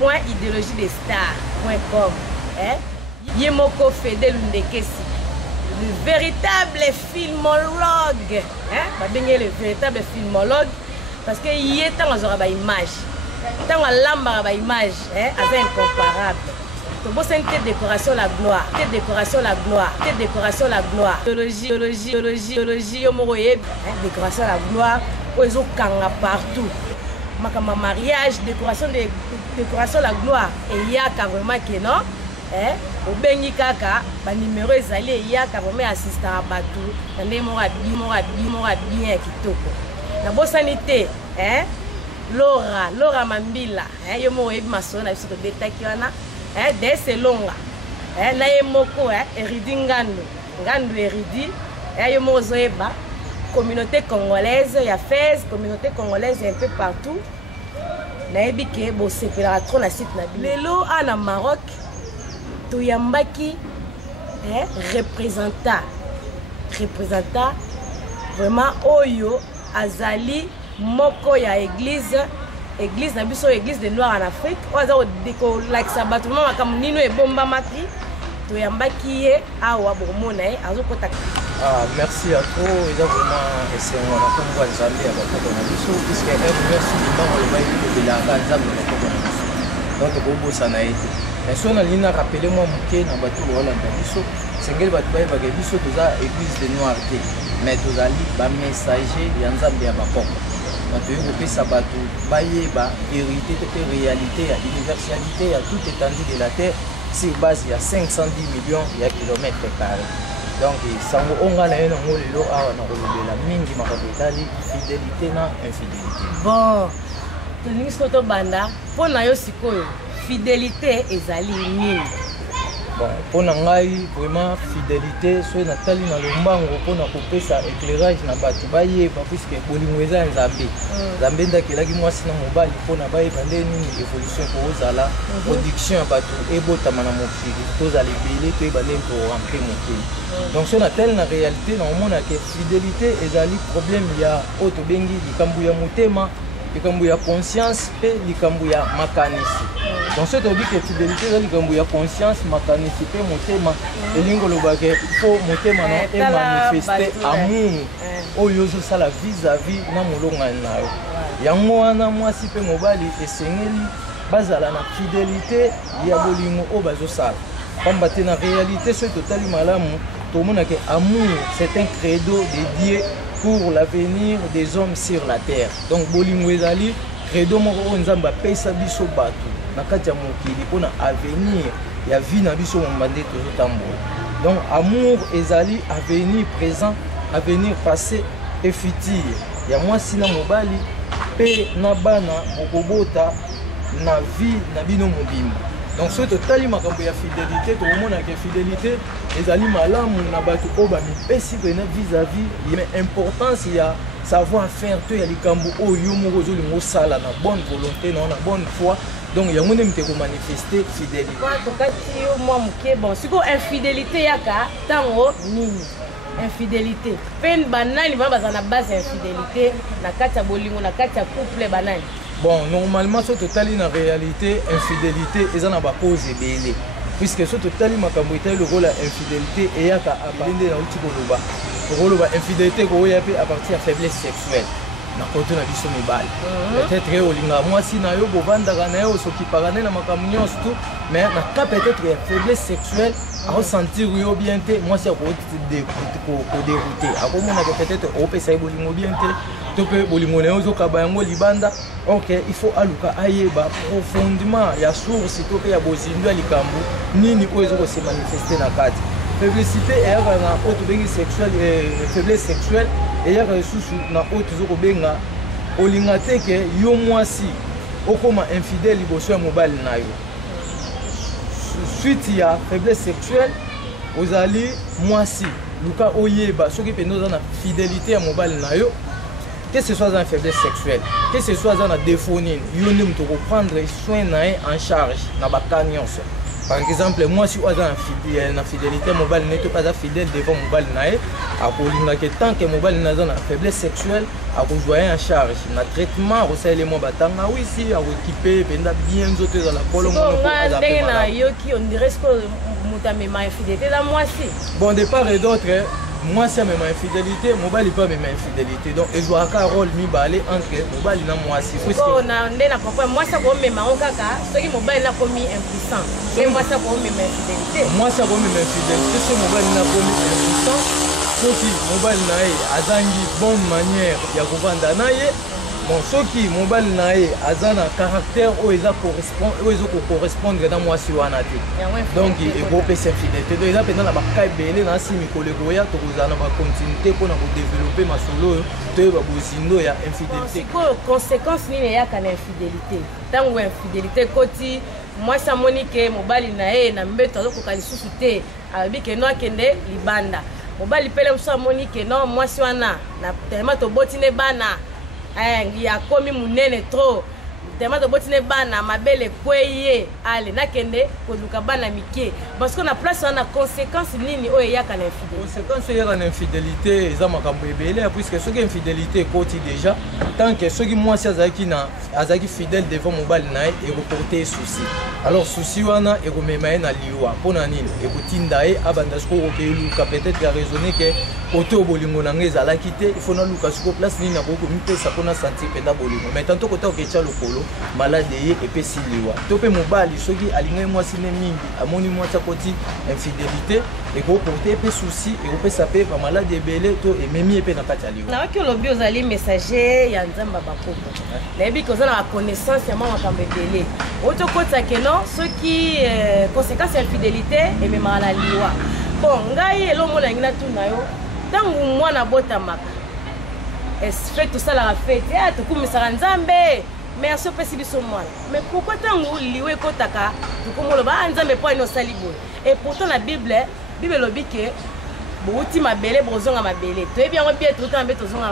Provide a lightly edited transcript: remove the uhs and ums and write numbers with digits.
www.idéologiedesstars.com. Yemoko Fedel Ndekesi, le véritable filmologue. Le véritable filmologue parce que y est dans la image. Dans la image, c'est incomparable. C'était décoration la gloire, décoration la gloire, décoration la gloire. Théologie, décoration la gloire. Ils ont kanga partout. Ma mariage, décoration la gloire. Et il y a carrément que non. Au bengi kaka, ba numéro ezali il y a carrément assistant à batou. Tandé mora bien kitoko. Na bo sanité, Laura Mambila, yo mo ebi masona biso détail wana. C'est longa. Na yemoko Eridi Ngandu Eridi. Yo mo zoeba communauté congolaise, ya Fès, communauté congolaise un peu partout. Na yebi ke bo sepela trop na site na lelo ana Maroc. Touyambaki représentant vraiment Oyo Azali moko ya église na biso église des noirs en Afrique oza odeko like sabat mama makam nino ebomba maki toyambaki ye awa bomona azokota. Merci à toi et vraiment c'est on a comme voir Zambie à bakoko na biso puisque merci du temps le bail de la Zambie na bakoko na biso donc bobo sana été. Mais si on a rappelé moi muké na batu wala biso sengeli batu baye bage biso toza église des noirs mais tozali ba messager ya Nzambe ya bakoko. Batu yo kopesa batu baye ba hérité de réalité ya universalité à toute étendue de la terre sur base il y a 510 millions de kilomètres carrés. Donc sango onga na yena ngolelo awa na kolobela mingi makabetali fidélité na infidélité. Bon, tolingi soto banda pona yo sikoyo fidélité ezali nini? Bon, pour ngai vraiment fidélité soit natali na lombango pona kopesa éclairage na batu baye ba puisque bolingo eza Nzambe. Nzambe ndakelaki mwasi na mobali pona baye bande nini évolution ko ozala production ya batu ebotama na mokili tozali belé to ebande to remplir mokili. Donc soit natel na réalité na omona que fidélité ezali problème ya auto bengi likambu ya motema likambu ya conscience pe likambu ya makanisi. Donc cette dit que fidélité c'est likambu ya conscience makanisi pe motema elingo lobake il faut motema na et manifester amour oyo zo sala vis-à-vis na molonga nayo. Yango wana mwasi pe mobali esengeli bazala na fidélité ya bolingo o bazo sala. Pamba te na réalité c'est totali malamu tout monde que amour c'est un credo dédié pour l'avenir des hommes sur la terre. Donc bolingo ezali credo moko Nzambe apesa biso batu na kati ya mokili pona avenir ya vie na biso mbande tozotambola. Donc amour ezali avenir présent, avenir passé et futur. Ya mwasi na mobali pe na bana mokobota na vie na bino mobimba. Donc ce total makambo ya fidélité to mona que fidélité ezali malamu na batu oba mipesi pena vis-à-vis mais importance ya savoir faire to ya likambo oyo moko zo lingo sala na bonne volonté na bonne foi. Donc il y a un monde qui manifester fidélité. Moi bon si ko infidélité yaka tango nini infidélité pen banani ba bazana base infidélité na kati ya bolingo na kati ya couple banani. Bon, normalement, ce total en réalité, infidélité, ils en ont pas posé belé. Puisque ce total, ma camouité, le rôle infidélité, et il y a qu'à apprendre dans le rôle infidélité, à partir de faiblesse sexuelle. Na koto na biso mibali. Peut-être olinga moi si na yo bovanda na yo soki parane na makamnyo tout mais na cas peut-être faiblesse sexuelle à ressentir yo bien té moi c'est ko dérouter. Akomona que peut-être o pesa bolingo bien té to pe bolingo na yo zo kabango libanda. OK, il faut aluka ayeba profondément ya source to pe ya bozindo likambu nini ko ezo ko se manifester na kati. Faiblessité et na autre bengi sexuelle faiblesse sexuelle et ya ressources na autre zo ko benga olinga te ke yo mwasi okoma infidèle liboso ya mobali na yo. Suite ya faiblesse sexuelle ozali mwasi luka oyeba soki pe noza na fidélité ya mobali na yo que ce soit dans faiblesse sexuelle que ce soit dans défaut nini yo ndem to prendre soin na en charge na bakanyonso. Par exemple, moi si on a une fidélité mobile n'est pas fidèle devant mobile nae, à cause que tant que mobile n'a une faiblesse sexuelle, à cause en charge, na traitement, au sein les mots batanga oui si à équiper, penda bien autres dans la colonne. On dirait que mutame ma fidélité là moi si. Bon de part et d'autre, moi c'est même infidélité, mobile n'est pas même infidélité. Donc il doit avoir un rôle mi balé entre mobile et moi si. On a ndena papa moi ça comme même en kaka, ce qui mobile n'a commis impuissant. Et moi ça comme même infidélité. Moi ça comme même infidélité, ce mobile n'a commis impuissant. Sauf que mobile nae azangi bonne manière ya kovanda nae. Bon, ce qui mobile nae azana caractère où ils correspond où ils correspondre dans moi si wanati. Donc il faut passer infidélité. Donc ils a pendant la bakaille belé na si mikole goya to kozana ba continuité pour na développer ma solo to ba bozindo ya infidélité. Quoi conséquence ni ya kana infidélité. Tango infidélité koti moi ça monique mobile nae na mbeto zo kokali susute abi ke no akende libanda. Mobile pele mso monique non moi si wana na tellement to botine bana. Il y a commis munene trop. Tellement de botine bana mabele kweye ale nakende kozuka bana mike parce qu'on a place on a conséquence nini o ya kana infidélité. Conséquence ya kana infidélité eza makambo ebele puisque ce qui infidélité koti déjà tant que ce qui moi si azaki fidèle devant mobile na et reporter souci. Alors souci wana et remema na liwa pona nini et kotinda e abanda sko okeluka peut-être ya raisonner que côté bolingo na ngeza la quitter il faut na luka sko place nini na boko mipesa pona sentir penda bolingo mais tant côté okecha lokolo malade et puis siliwa topé mobali soki alinga moi sine mingi amoni moi ta koti infidélité et ko porter pe souci et ko pe saper ba malade ebele to et memi et pe na kati aliwa na waki lobi ozali messager ya nzamba bakoko lebi ko zana connaissance ya mama kambebele oto kota keno soki conséquence ya infidélité et même la liwa bon ngai elo mona ngina tuna yo tangu mwana botamaka est tout ça la fête ya to kumisaka nzambe mais ce peut biso mwana mais pourquoi tango liwe kotaka tukomolo ba nzambe po ino salibo et pourtant la bible lobi ke bouti mabele bozonga mabele to bien bien tout temps be tozonga